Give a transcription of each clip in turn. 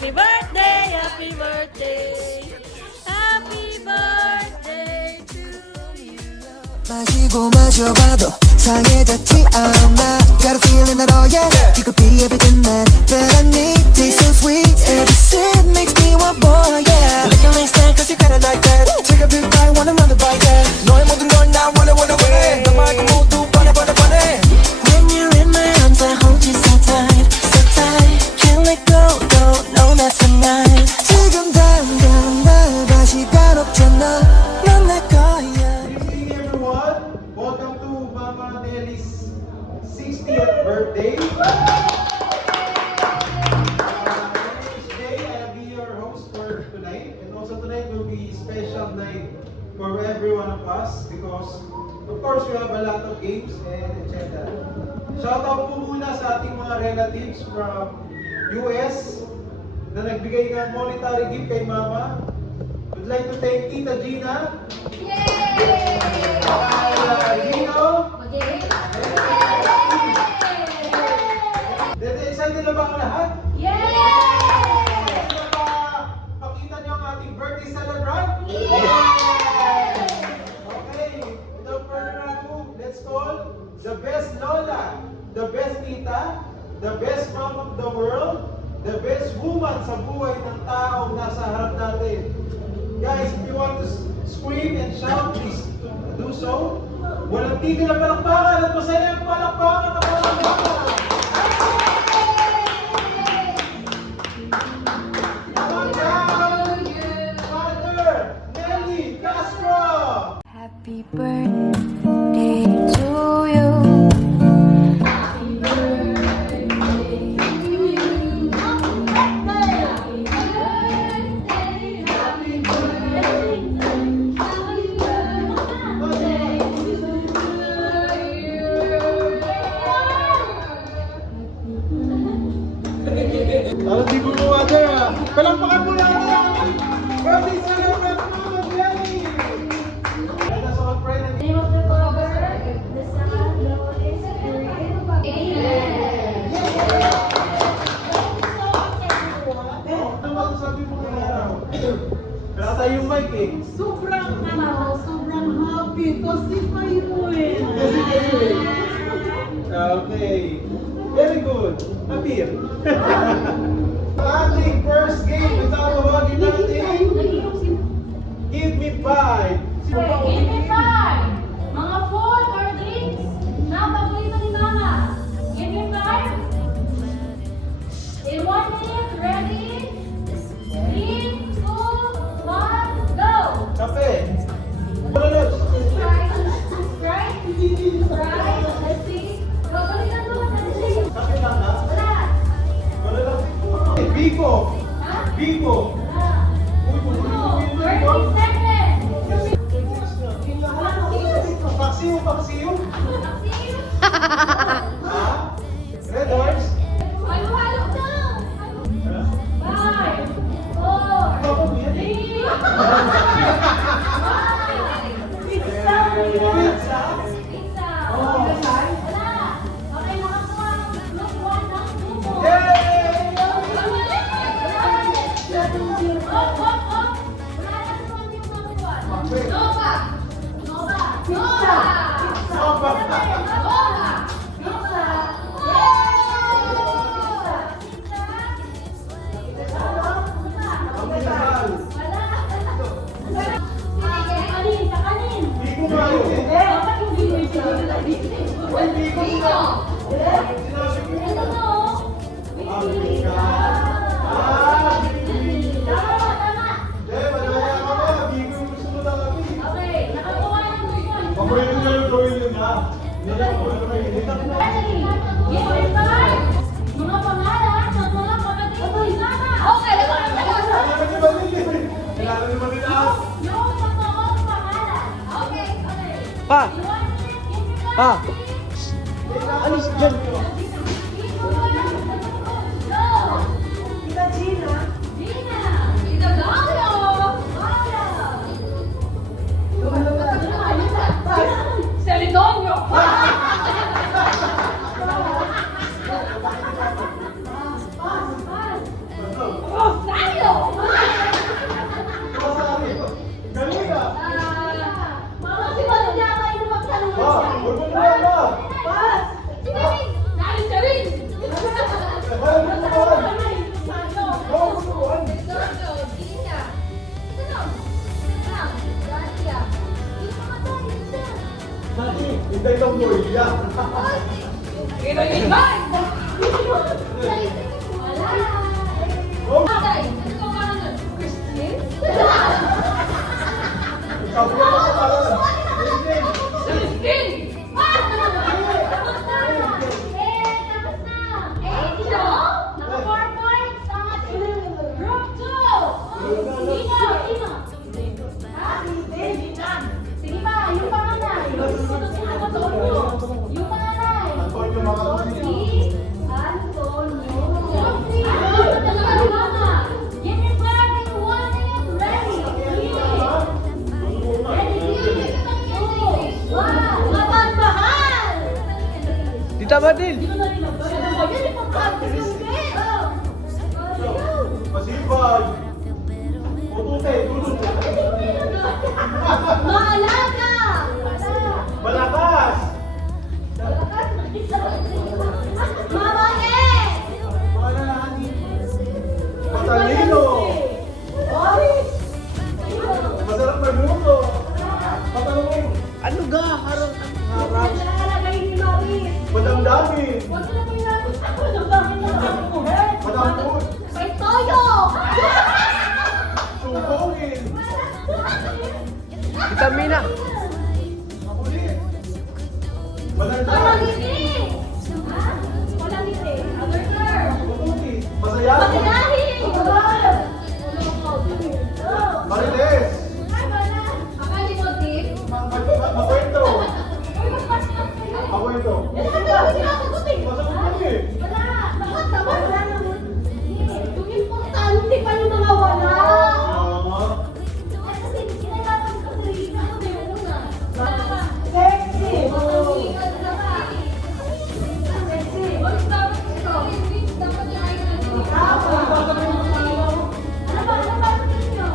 Happy birthday, happy birthday, happy birthday to you. 마시고 마셔봐도 상해졌지 않아. Got a feeling that oh yeah, you could be everything that I need. Taste so sweet, every sip makes me want more, yeah. Licking like that cause you got it like that. Take a big bite, want another bite, yeah. 너의 모든 걸 나 원해 너 말고 모두 번해 When you're in my arms I hold you so tight, so tight. Can't let go, no, not tonight. 지금 당장 날 봐 시간 없잖아. 넌 내 거야. Welcome to Mama Nelly's 60th birthday. My name is Jay. I'll be your host for tonight. And also tonight will be special night for every one of us because of course we have a lot of games and etc. Shout out po muna sa ating mga relatives from US na nagbigay ng monetary gift kay Mama. Would like to thank Tita Gina. Gino. Excited na ba ang lahat? Excited na ba makita niyo ang ating birthday celebrant? Okay, without further ado, let's call the best Lola, the best Tita, the best mom of the world, the best woman sa buhay ng taong nasa harap natin. Guys, if you want to scream and shout, please do so. Walang tigil na palakpakan at masayang palakpakan at palakpakan. Mother Nelly Castro. Happy birthday to you. Happy birthday to you. Happy birthday. Happy birthday. Happy birthday to you. Alam di ko mother ah. Palakpakan mo natin ang birthday celebrant Mama Nelly. Let us all pray and Name of the Father, the Son, the Holy Spirit. Amen. ano masasabi mo ngayong araw? Wala tayong mic eh. Sobrang happy kasi kayo eh. Kasi kayo eh. Okay. Very good. Appear. Ating first game, tatawagin natin. Give me 5. Give me 5. Mga food or drinks na paborito ni Mama. Give me 5. In 1 minute, ready? 3, 2, 1, go! Kape. Tulog. Sprite. Let's see. Babalikan mo. Kape lang ha? Wala. Wala lang. Biko. Ha? Biko. Wala. Uy, bumili 30 seconds. Paksiw, paksiw. Vaccine. Ha? Red horse. Halo-halo na. 5, 4, Bako mo yan. 3, Pizza. Pizza. Pizza. Oh. Wala. Okay, nakakuha ng group 1 ng grupo. Yay! Op. Wala na sa mga team nakakuha. Nova. Soba. Nova. Pagkakal. Kanin. Biko nga yun eh. Uy, biko nga. Sinabi ko yun. Africa. Biko. Malaya ka ba? Biko yung gusto mo talaga eh. Paborito niya yung gawin yun ha. Hindi niya paborito na yun. Mga pangalan sa mga kapatid ni Mama. Okay, Kailangan niyo ba nila? Kailangan niyo ba nila? yung totoong pangalan. Okay. Pa! You want it? Give me Pa! five. Alis dyan! Go! Tita Gina. Gina! Gina Gallo! Celedonio! Pass! Oh! Bagay, ano ka parang nun? Christine? Sabi ko na pala. Christine! Tapos na! Ito? Naka 4 points ang ating group 2! Sino? Ha? Sige pa, yung panganay. Yung panganay. Antonio Macaroni. Si Antonio. Get your planning 1 minute ready. Ready? 2, 1. Matanbahan! Tita Badil! Masipag. Utute, tulog. Maalaga! Malakas. Mabait! Matalino. Masarap magluto. Matanong. Ano ga? Harap. Madamdamin. Madamdun. May toyo! Sumbongin. Tita Mina! Makulit. Walang Malandan. ngiti! Ha? Walang ngiti. Other term. Matuti. Masayahin. Matigahi! Marites. Akali mo, Tip? Makwento. Makwento. Masagot Masagot kami. Wala! Bakit naman? Wala naman. Yung importante pa yung mga wala! Kasi kinailangan ko sa rin ako na yung una. Sexy! Matangikad na ba? Sexy! Oy, dapat ito. Dapat yung ay ano ba? Ano ba ninyo?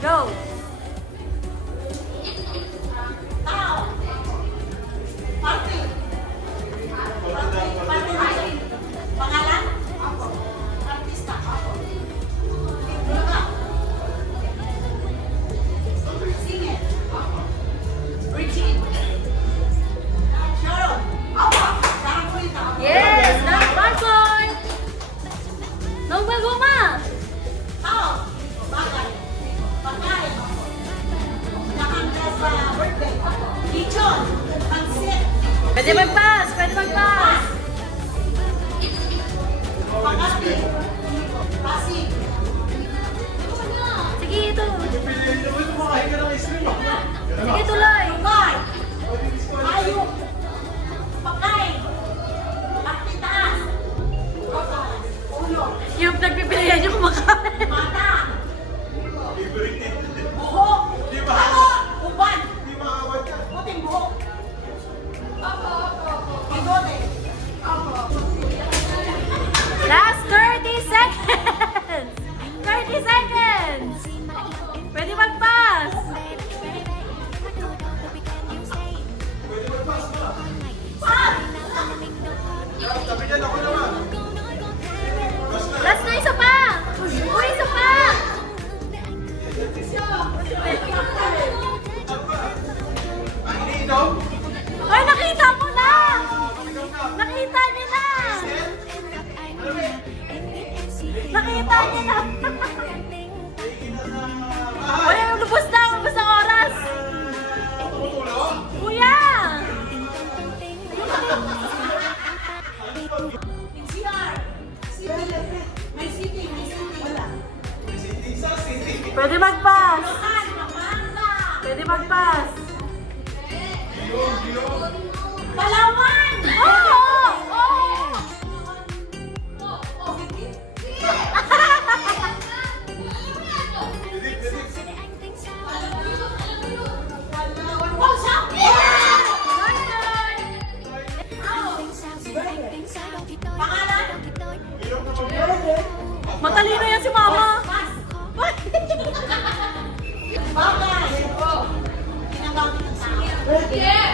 Go! Pangalan? Artista? Singer? Richie? Sharon? Yes! That's 1 point! Nobel Guma! Tao? Bagay? Pagkain? Nakanda sa birthday? Kitchen? Pansit? Pwede mag-pass! Pwede mag-pass! Pagkati? Pasig? Sige, ito. Piliin nyo ito mga hinga ng stream. Sige, tuloy. Tugay? Ayok? Pagkain? Pagtitaas? Ulo? Yung nagpipilihan yung kumakain. Mata? Buhok? Uban? Di makawad ka. Puting buhok? Bigote? Last 30 seconds! 30 seconds! Pwede mag-pass! Sabi niyan ako naman. Last na isa pa! Uy, isa pa! Ang iniinom? Ay, nakita mo na! Nakita niyo na! Nakita niyo na! Ay, lubos na! Lubos ang oras! Tumutulong? Kuya! CR? May city? Wala. Isa, city. Pwede mag-pass! Local? Pampanga? Pwede mag-pass! Palawan? Oo! Oo! Oh, Shopee! Pangalan? Matalino yan si Mama! Bagay? Ginagamit ng tao? Sasakyan?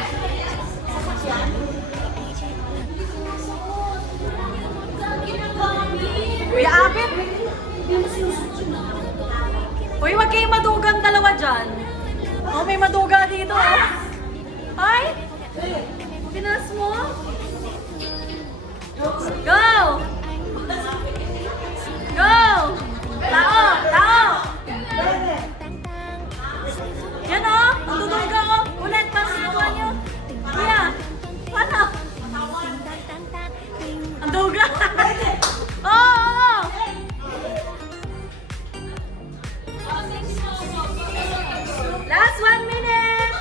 may maduga dito. Ay! Pinas mo? Go! Go! Tao! Tao! Yan o! Ang duduga o! Ulit! Paano ginagawa niyo? Kuya! Paano? Ang duga! Oo! Last 1 minute!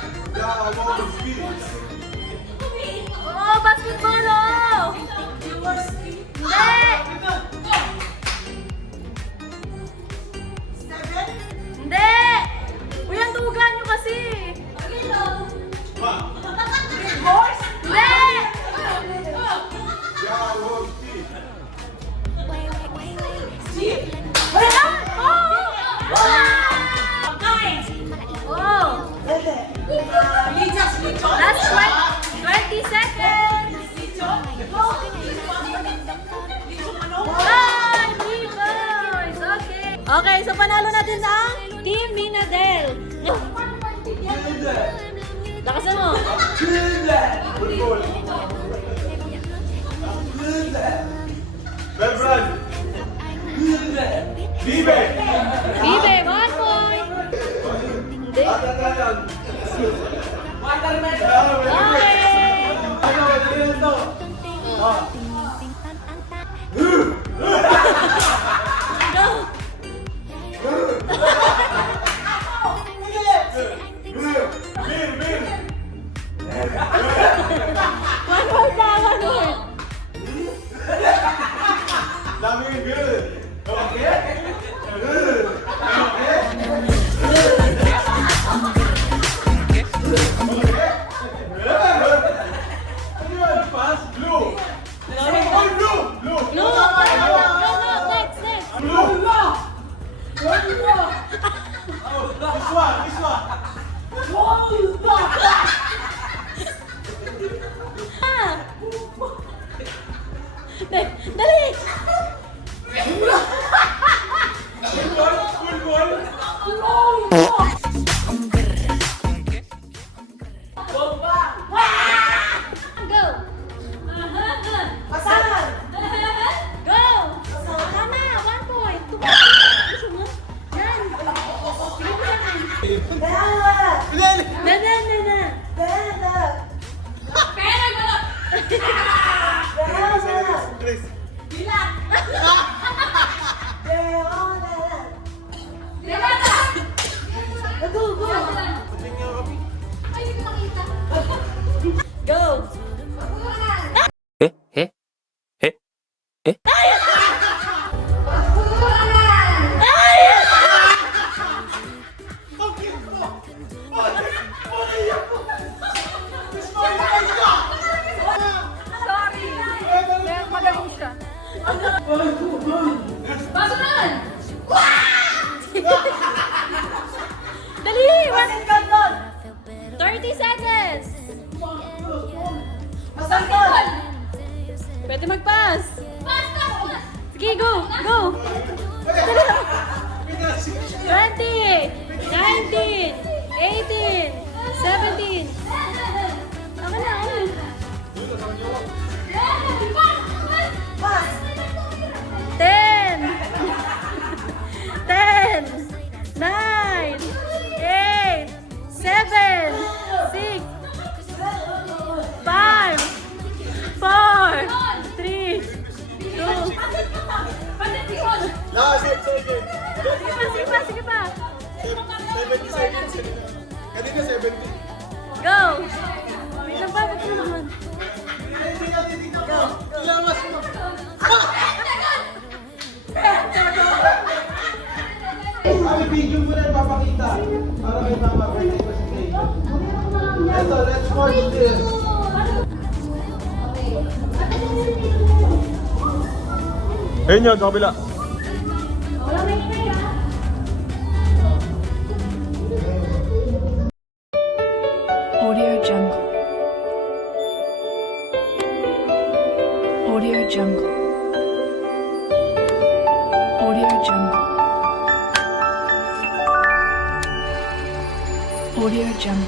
Oo, basketball o! Hindi! Hindi! Uy, ang duga niyo kasi! Hindi! Last 20 seconds! Bye! Boys! Okay! Okay, so panalo natin ang Team Minadel. Lakasan mo! Vive! Bibe, 1 point! Okay! Go! One more time, one more! Daming good! Okay? Pass, blue! Blue! Blue! No, next, next! Blue! This one, this one! Ah! Dali! Full ball! Go! Pasahan! Go! Tama! 1 point! Gusto mo? Yan! Sige mo yan! Na! Go! Sorry! Magaling siya. Basunan! Dali! 30 seconds! Basketball! Pwede mag-pass! Basketball! Sige, go! Go! 20! 19! 18! 17! Tama na, ano? 10! 10! 9! 8! 7! 6! 5! 4! 3! 2! Sige pa, sige pa! Kanina 70. Go! Wait lang pa, ba't ka naman? Go! Ilawas mo. Ang video mo na ipapakita para may tama birthday presentation. Ito, let's watch this. Ayun yun, sa kabila. Audio Jungle. Audio Jungle. Audio Jungle. Audio Audio Jungle.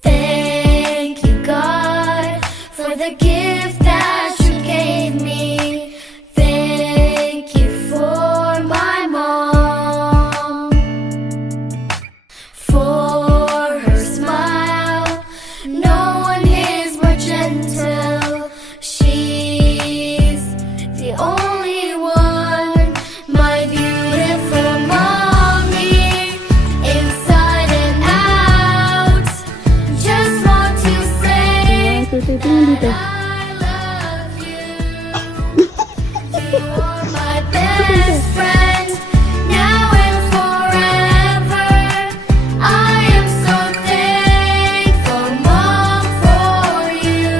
Thank you, God, for the gift that you gave me. Thank you for my mom, for her smile. No one is more gentle. She's the only one, my beautiful mommy, inside and out. Just want to say that I love you. You are my best friend, now and forever. I am so thankful, Mom, for you.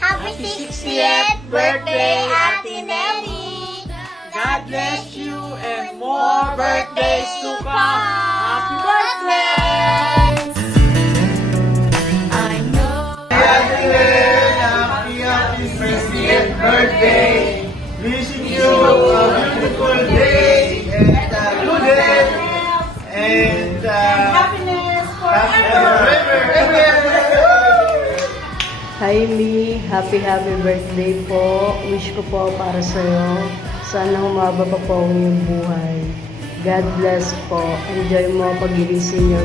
Happy 60th birthday, Ate Nelly. God bless you and more birthdays to come. Happy birthday! I know. Happy 60th birthday! Wishing you a beautiful day and good health and happiness forever. Kylie, happy birthday po. Wish ko po para sa'yo. Sana humaba pa po ang iyong buhay. God bless po. Enjoy mo pag-ilising niyo.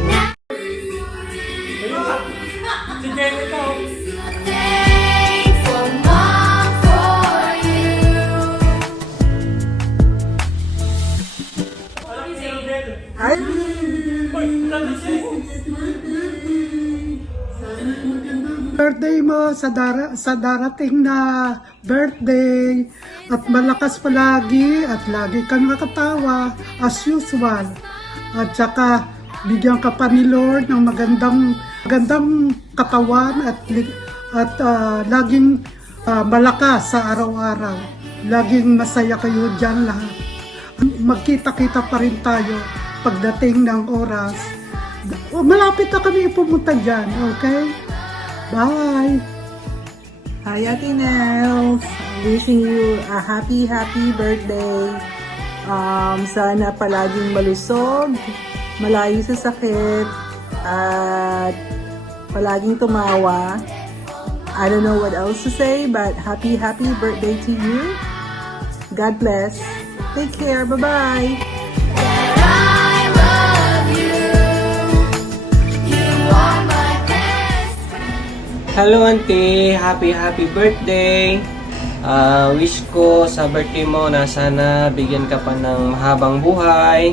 Thankful, Mom, for you. Birthday mo sa darating na birthday at malakas palagi at lagi kang nakatawa as usual. At saka bigyan ka pa ni Lord ng magandang katawan at laging malakas sa araw-araw. Laging masaya kayo dyan lahat. Magkita-kita pa rin tayo pagdating ng oras. Malapit na kami pumunta dyan, okay? Bye! Hi, Ate Nels. Wishing you a happy birthday. Sana palaging malusog, malayo sa sakit, at palaging tumawa. I don't know what else to say, but happy birthday to you. God bless. Take care. Bye-bye. I love you. You are my best friend. Hello auntie, happy birthday. Wish ko sa birthday mo na sana bigyan ka pa ng mahabang buhay.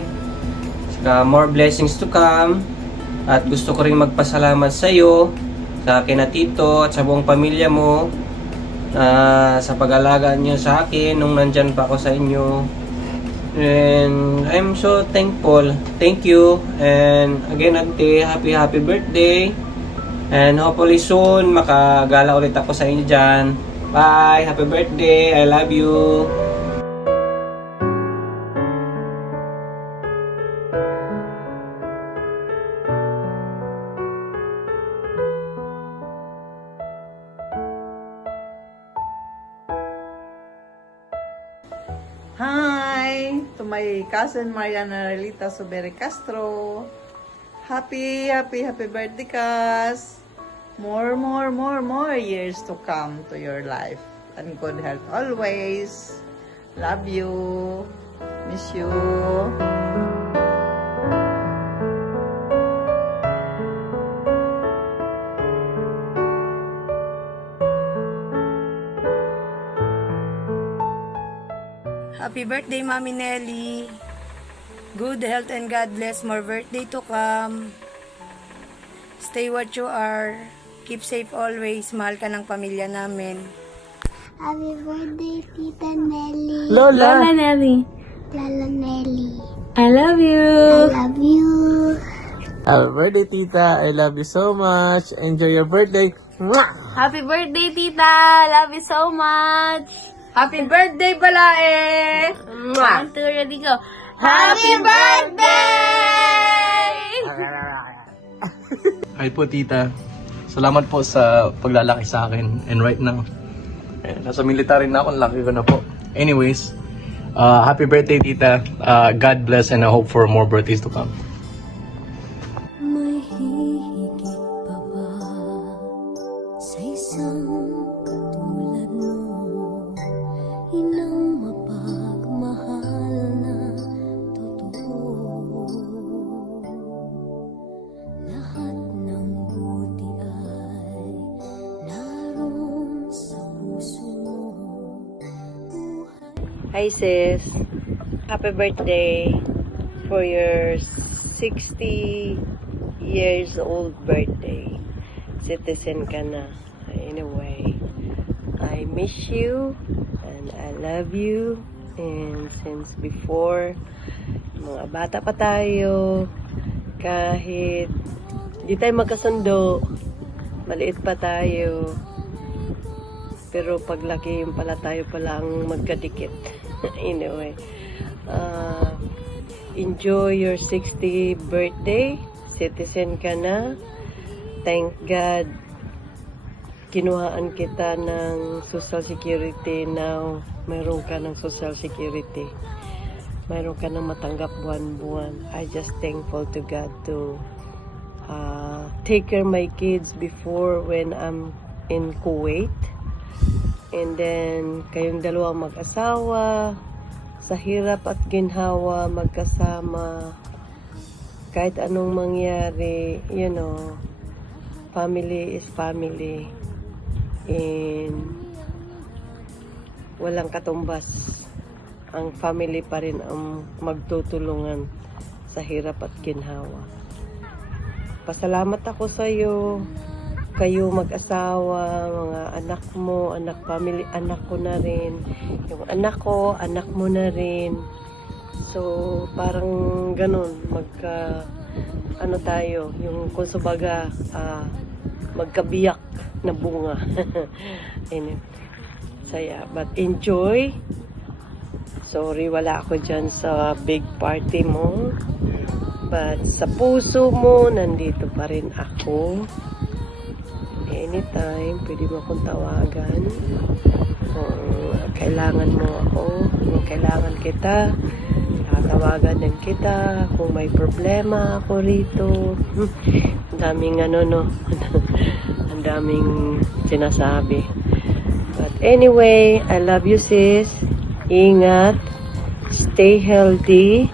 Saka more blessings to come. At gusto ko rin magpasalamat sa iyo, sa akin at tito at sa buong pamilya mo sa pag-alaga niyo sa akin nung nandyan pa ako sa inyo. And I'm so thankful. Thank you. And again auntie, happy birthday. And hopefully soon makagala ulit ako sa inyo dyan. Bye! Happy birthday! I love you! Hi! To my cousin Mariana Relita Sobere Castro. Happy birthday, Cas! More years to come to your life. And good health always. Love you. Miss you. Happy birthday, Mami Nelly. Good health and God bless. More birthday to come. Stay what you are. Keep safe always. Mahal ka ng pamilya namin. Happy birthday, Tita Nelly. Lola! Nelly. Lala Nelly. I love you. I love you. Happy birthday, tita! I love you so much! Enjoy your birthday! Mwah! Happy birthday, tita. Love you so much. Happy birthday, Balae! Mwah! 1, 2, ready, go. Happy birthday! Hi po, tita. Salamat po sa paglalaki sa akin. And right now, nasa military na ako. Laki ko na po. Anyways, happy birthday, tita. God bless and I hope for more birthdays to come. May hihigit pa ba sa isang katulad mo? Inang mapagmahal na totoo. Lahat ng buti ay naroon sa puso mo. Hi sis, happy birthday for your 60 years old birthday. Citizen ka na. Anyway, I miss you and I love you. And since before, mga bata pa tayo, kahit di tayo magkasundo, maliit pa tayo, pero paglaki yung pala tayo pala ang magkadikit. Anyway, enjoy your 60th birthday. Citizen ka na. Thank God, kinuhaan kita ng Social Security. Now, mayroon ka ng Social Security. Mayroon ka ng matanggap buwan-buwan. I just thankful to God to take care of my kids before when I'm in Kuwait. And then, kayong dalawang mag-asawa, sa hirap at ginhawa, magkasama, kahit anong mangyari, you know, family is family. And walang katumbas. Ang family pa rin ang magtutulungan sa hirap at ginhawa. Pasalamat ako sa iyo. Kayo mag-asawa, mga anak mo, anak family, anak ko na rin. Yung anak ko, anak mo na rin. So, parang ganun, ano tayo, yung kung sabaga, magkabiyak na bunga. Anyway, saya. But enjoy. Sorry, wala ako dyan sa big party mo. But sa puso mo, nandito pa rin ako. Anytime, pwede mo akong tawagan. Kung kailangan mo ako, kung kailangan kita, tatawagan din kita. Kung may problema ako rito. Ang daming ang daming sinasabi. But anyway, I love you sis. Ingat. Stay healthy.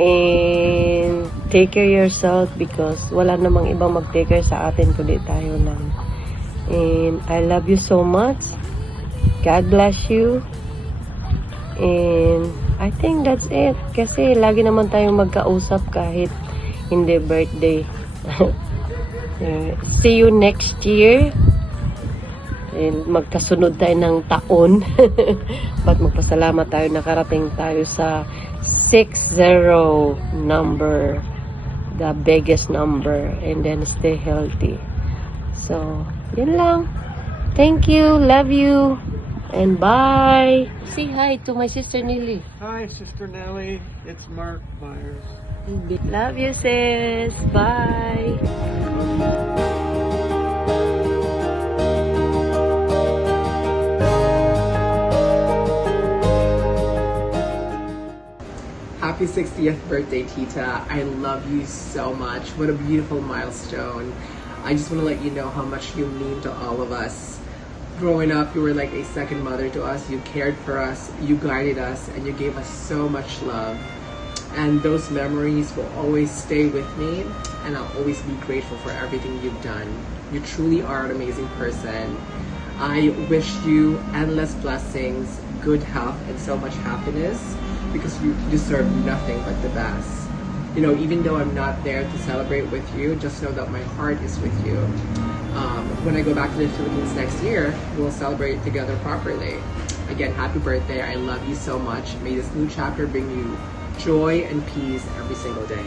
And take care yourself because wala namang ibang mag-take care sa atin kundi tayo lang. And I love you so much. God bless you. And I think that's it. Kasi lagi naman tayong magkausap kahit hindi birthday. See you next year. And magkasunod tayo ng taon. But magpasalamat tayo, nakarating tayo sa 60 number, the biggest number, and then stay healthy. So, yun lang. Thank you, love you, and bye. Say hi to my sister Nelly. Hi, Sister Nelly. It's Mark Myers. Love you, sis. Bye. Happy 60th birthday, Tita. I love you so much. What a beautiful milestone. I just want to let you know how much you mean to all of us. Growing up, you were like a second mother to us. You cared for us, you guided us, and you gave us so much love. And those memories will always stay with me, and I'll always be grateful for everything you've done. You truly are an amazing person. I wish you endless blessings, good health, and so much happiness, because you deserve nothing but the best. You know, even though I'm not there to celebrate with you, just know that my heart is with you. When I go back to the Philippines next year, we'll celebrate together properly. Again, happy birthday. I love you so much. May this new chapter bring you joy and peace every single day.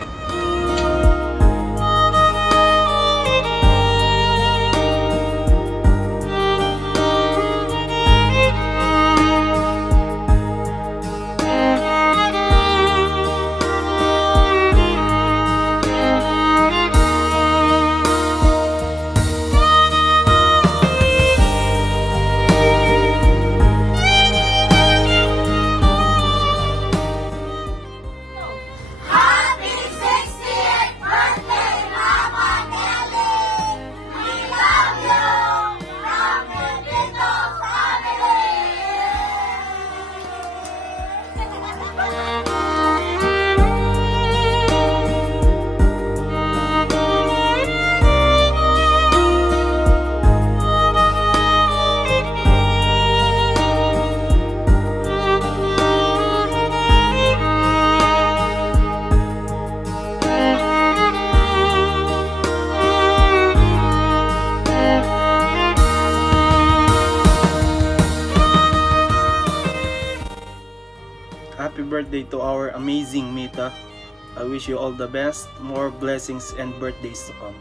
our amazing Mita. I wish you all the best, more blessings and birthdays to come.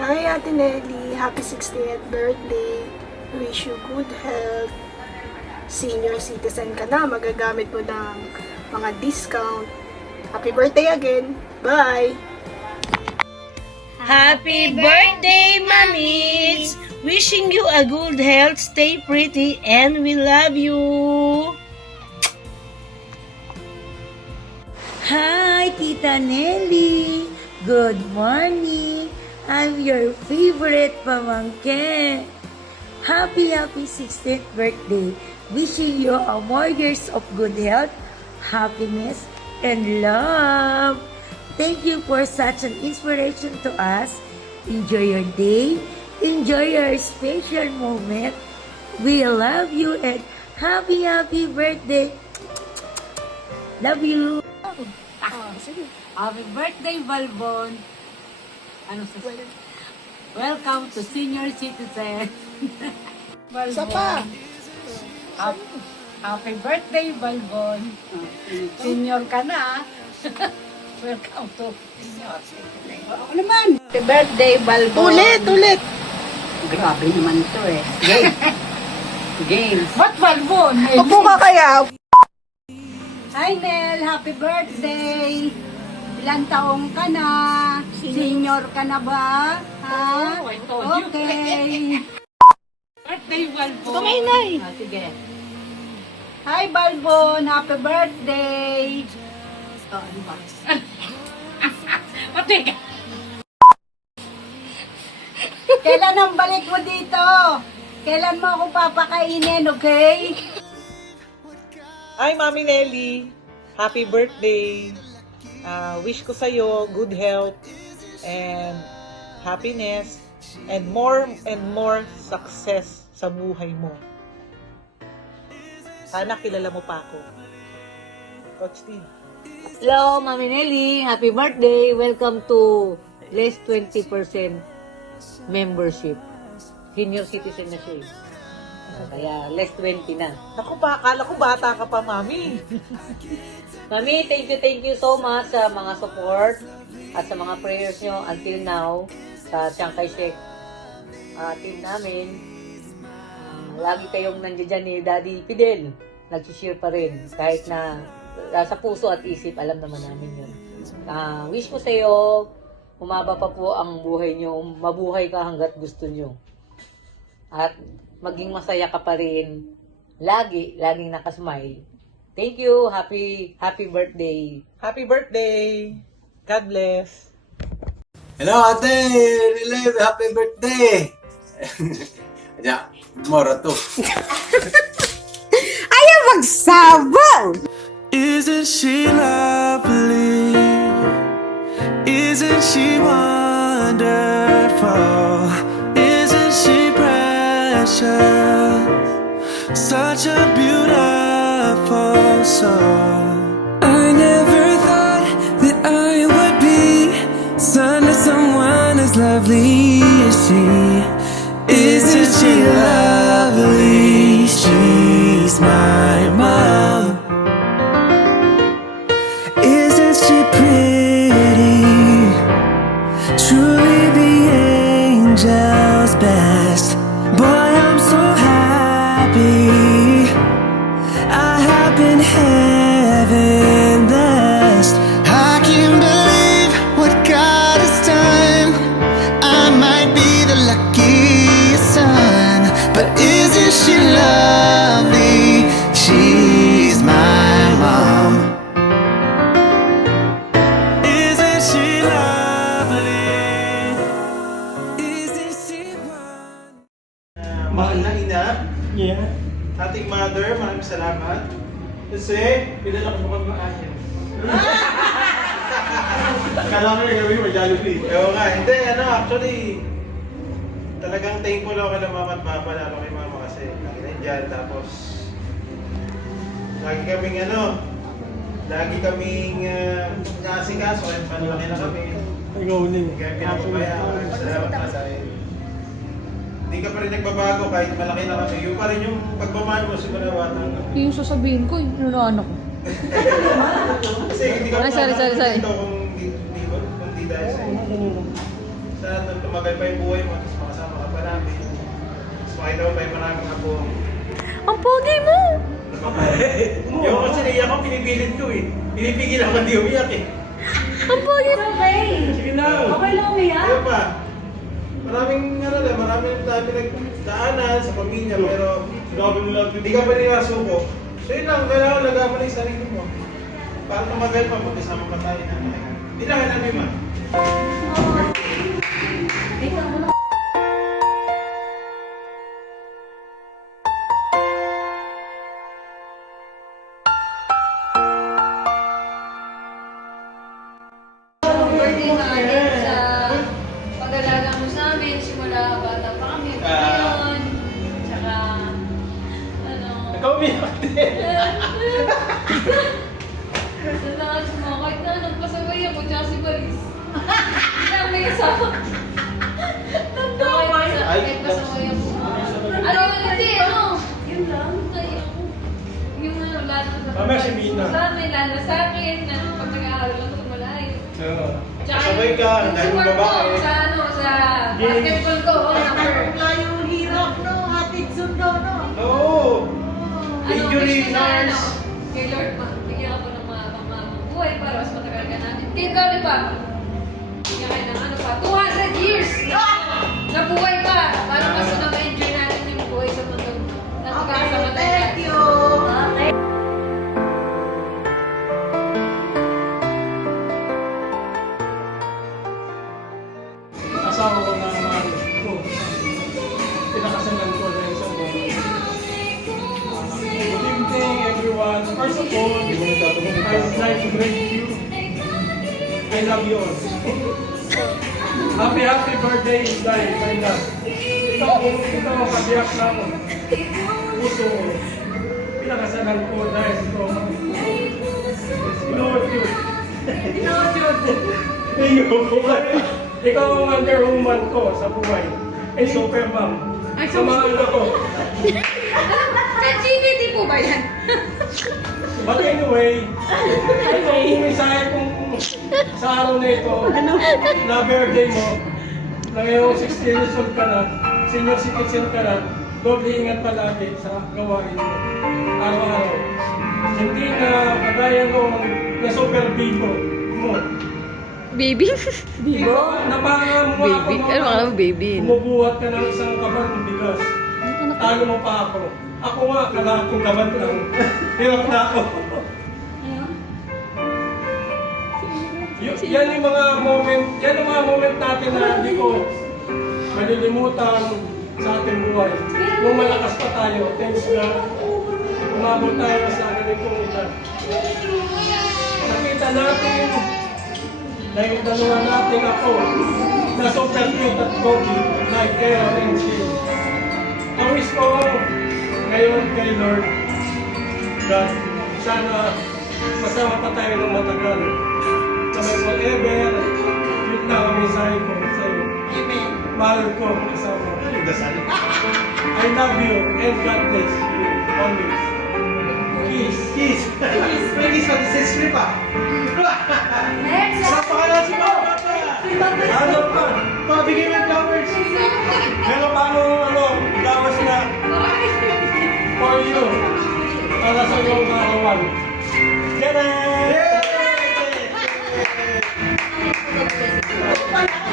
Hi Ate Nelly, happy 60th birthday. Wish you good health. Senior citizen ka na, magagamit mo ng mga discount. Happy birthday again. Bye! Happy birthday, Mamis! Wishing you a good health, stay pretty, and we love you! Hi, Tita Nelly! Good morning! I'm your favorite pamangkin! Happy 60th birthday! Wishing you more years of good health, happiness, and love! Thank you for such an inspiration to us. Enjoy your day. Enjoy your special moment. We love you and happy birthday. Love you. Happy birthday, Balbon. Ano sa Welcome to senior citizen. Sapa! Happy birthday, Balbon. Senior ka na. Welcome to senior citizen. Ako naman. Happy birthday, Balbon. Ulit! Grabe naman to eh. Games. What Balbon? Upo ka kaya? Hi Nel, happy birthday! Ilang taong ka na? Senior ka na ba? Ha? Okay. Birthday, Balbon. Tumainay. Sige. Hi Balbon, happy birthday! Ano ba? Pati ka. Kailan ang balik mo dito? Kailan mo ako papakainin, okay? Hi, Mami Nelly. Happy birthday. Wish ko sa'yo good health and happiness and more success sa buhay mo. Sana kilala mo pa ako. Coach Steve. Hello, Mami Nelly. Happy birthday. Welcome to less 20% membership. Senior citizen na siya. Kaya less 20 na. Naku pa, akala ko bata ka pa, Mami. Mami, thank you so much sa mga support at sa mga prayers nyo until now sa Chiang Kai-shek team namin. Lagi kayong nandiyan ni Daddy Fidel. Nag-share pa rin. Kahit na sa puso at isip, alam naman namin yun. Wish ko sa iyo, humaba pa po ang buhay nyo. Mabuhay ka hanggat gusto nyo. At maging masaya ka pa rin. Laging nakasmile. Thank you. Happy birthday. Happy birthday. God bless. Hello, Ate! Relive, happy birthday! Ya, moro to. Ayaw magsabaw! Isn't she lovely? Isn't she wonderful? Isn't she precious? Such a beautiful soul. I never thought that I would be son of someone as lovely as she. Isn't she lovely? She's my mom. Isn't she pretty? Truly the angel's best. Boy, I'm so happy. I have been heaven blessed. I can't believe what God has done. I might be the luckiest son, but isn't she lovely? She's my mom. Isn't she lovely? Isn't she wonderful? Mahal na ina, ating mother, maraming salamat. Kasi, pinala ko mga ayos. Kala ko yung gabi mo, Jollibee. Oo nga, hindi, actually, talagang thankful ako kay mama at papa, lalo kay mama kasi lagi nandyan, tapos lagi kaming naasikaso, kahit panalaki na kami. Kaya pinapabayaan, salamat na sa akin. Hindi ka pa rin nagbabago kahit malaki na kami. Yung pa rin yung pagmamahal mo simula bata. Yung sasabihin ko, inunahan ako. Kasi hindi ka Ay, sorry. Ito kung di dahil sa iyo. Sana tumagal pa yung buhay mo, tapos makasama ka pa namin. Tapos makita mo pa yung maraming apo. Ang pogi mo! Yung kasi naiyak ko, pinipilit ko eh. Pinipigil ako hindi umiyak eh. Ang pogi mo! Sige na. Okay lang umiyak? Ano pa? Maraming tayo pinagdaanan sa pamilya, pero hindi ka pa rin nasuko. So yun lang, kailangan lagaman ng sarili mo. Para tumagal pa, magkasama pa tayo na. Hindi lang, namin ma. Birthday natin sa pag-alaga mo sa amin, simula bata pa kami. Ngayon, tsaka, ano, Ikaw umiyak din. salamat sa mga kahit na nagpasaway ako, tsaka si Baris. Kaya may kasama. Kahit pasaway ako. Ano, hindi, ano? Yun lang, tayo ako. Yung ano, lalo sa Mamaya si Mina. Sa amin, lalo sa akin, na pag nag-aaral ako, malayo. Tsaka Kasabay ka, yung dahil support babae. ko sa ano, sa basketball ko, number. Yung hirap, no? Hatid sundo, no? Oo. Ano, Injury, wish ko na, ano, nurse. kay Lord, bigyan ako ng mga buhay para mas matagal ka namin. Kay Lord, pa, bigyan kayo ng ano pa, 200 years na buhay pa, para mas na-enjoy natin yung buhay sa mundo na magkakasama tayo. Thank you. Okay. Asawa ko na mahal ko. Pinakasalan ko na isang buwan. Good evening everyone. First of all, I would like to greet you. I love you all. Happy birthday, Day, my love. Ito ang kabiyak na ako. Puso ko. Pinakasalan ko dahil ito. Inuot yun. Inuot yun. Ikaw ang Wonder Woman ko sa buhay. Eh, super mom. Sa mga anak ko. Sa GBT po ba yan? But anyway, ito ang mensahe kong sa araw na ito, na birthday mo, na ngayong 16 years old ka na, senior citizen ka na, doble ingat palagi sa gawain mo. Araw-araw. Hindi na kagaya noong na super bigo mo. Baby? Bibo? Napangamuha Baby? Ano mga baby? Bumubuhat ka ng isang kaban ng bigas. Talo mo pa ako. Ako nga, kung kaban lang. Hirap na ako. Yan yung mga moment natin na hindi ko malilimutan sa ating buhay. Nung malakas pa tayo, thanks God, umabot tayo sa ganitong edad. Nakita natin na yung dalawa natin ako na super cute at pogi like Aaron and Jill. Nawis ko ngayon kay Lord that sana masama pa tayo ng matagal. Kami forever, yun na ang mensahe ko sa iyo. Mahal ko ang kasama. I love you and God bless you always. Kiss. Kiss. May kiss pa sa strip ah. Next. Sa pangalan si Papa. Ano pa? Pabigay mo yung flowers. Meron pa akong flowers na for you. Para sa iyong karawan. Ganun!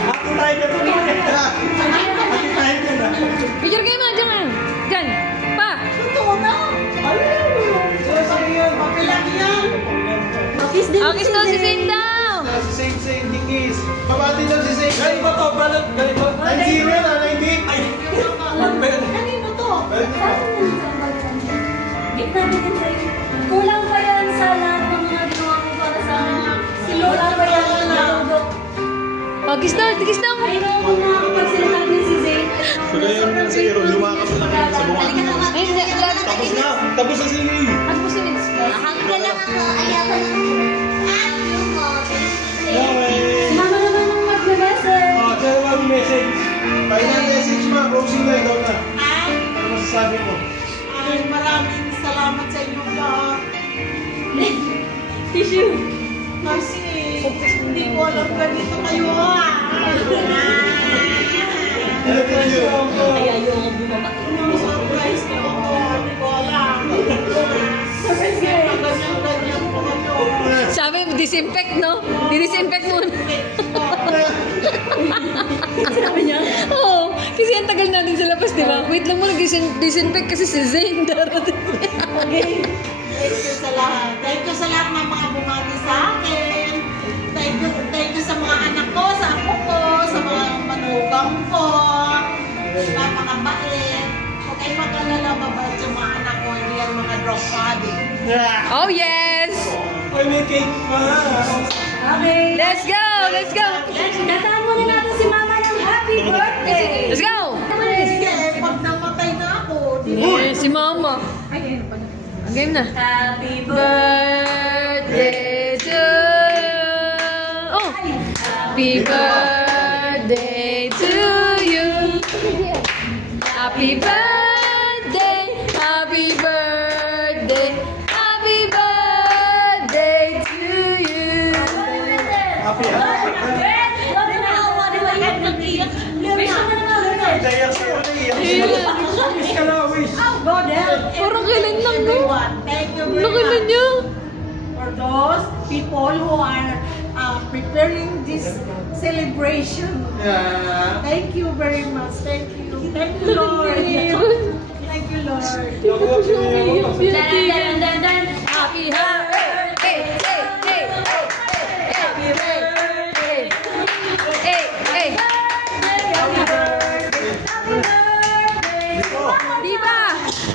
Ako tayo na po. Ako tayo na. Picture kayo man, dyan nga. Dyan. Pa. Totoo na. Papilang yan. Kiss daw si Zane daw. Si Saint, kiss. Babati daw si Saint. Galing ba to? Balot. Galing ba? 9-0 na, 90. Ay. Kanino to? Gift natin din sa'yo. Kulang pa yan sa lahat ng mga ginawa mo para sa si Lola pa yan na Dodok. Oh, kiss daw. Kiss daw. Ay, no, kung nakakapagsalita din si Zane. So, ganyan na sa iyo. Lumakap na lang sa bunga. Ay, hindi. Tapos na. Tapos na si Lee. Ano po si Vince? Nakakita lang ako. Ayaw ko Si Mama naman ang mag-message. Oh, tell mo ang message. Final message ma. Closing na. Ikaw na. Ano masasabi mo? Ay, maraming salamat sa inyo lahat. wish you. Kasi, hindi ko alam ganito kayo. Ay, ayoko bumaba. Surprise ko ako. Hindi ko alam. Ganyan po kayo. Sabi, disinfect, no? Di-disinfect muna. Sabi niya? Oo. Kasi ang tagal natin sa labas, di ba? Wait lang muna, disinfect kasi si Zane darating. Okay. Thank you sa lahat. Thank you sa lahat ng mga bumati sa akin. Thank you sa mga anak ko, sa apo ko, sa mga manugang ko. Napakabait. Huwag kayo mag-alala, mabait yung mga anak ko. Hindi yan mga drop addict. Oh, yes! Ay, may cake pa! Okay. Let's go! Let's go! Kantahan muna natin si Mama ng happy birthday! Let's go! Sige, pag namatay na ako, di ba? Eh, si Mama. Ay, game na. Happy Birthday to Oh! Happy birthday to you. Happy birthday, happy birthday, happy birthday to you. Parang kailan lang, no? Thank you very Laki na much. niya. For those people who are preparing this celebration. Thank you very much. Thank you. Thank you, Lord. Thank you, Lord. Happy birthday, happy birthday, Diba?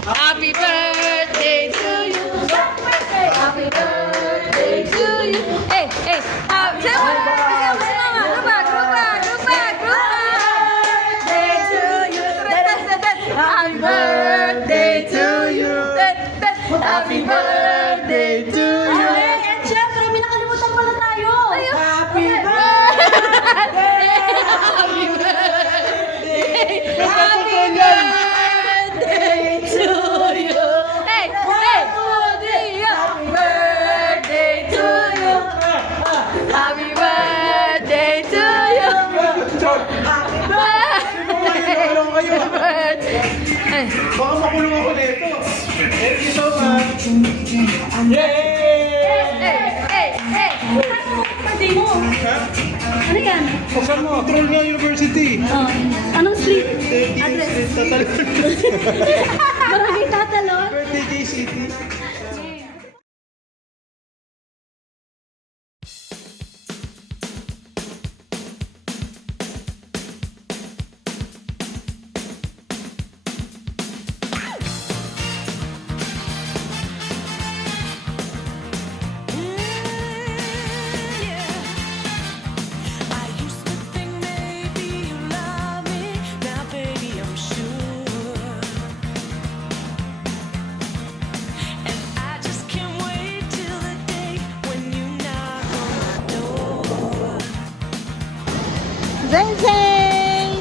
Happy birthday to you. Happy birthday to you. Hey, hey. Say mo na. Say mo si Mama. Group back, group back, group back, group back. Birthday to you. Happy birthday to you. Happy birthday to you. And syempre, may nakalimutan pala tayo. Happy birthday. Happy birthday. Happy birthday to you. Hey, hey. Happy birthday to you. Happy birthday to you. Happy birthday. Ay. Baka makulong ako nito. Thank you so much. Yay! Hey, hey. Birthday mo. Ha? Ano yan? Saan mo? Control nga University. Anong street? 30 tatalon. Maraming tatalon. Birthday KCT. Zeng Zeng!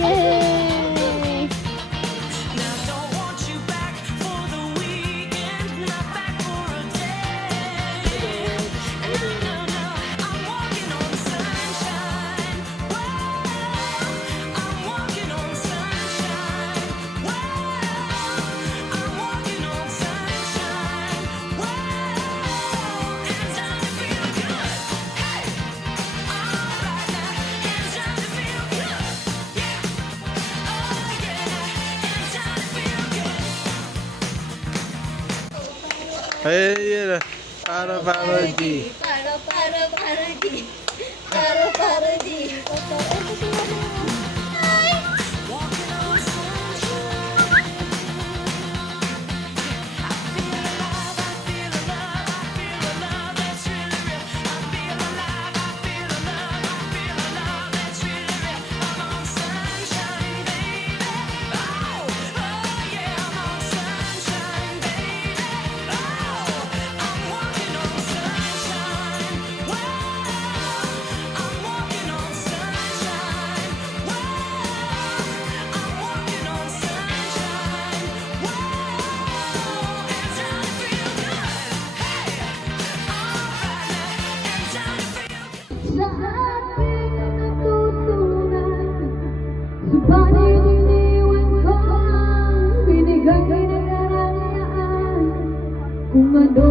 Yay! Ayun, para di. Sa ating natutunan, subalit iniwan ko ang binigay na karangyaan. Kung ano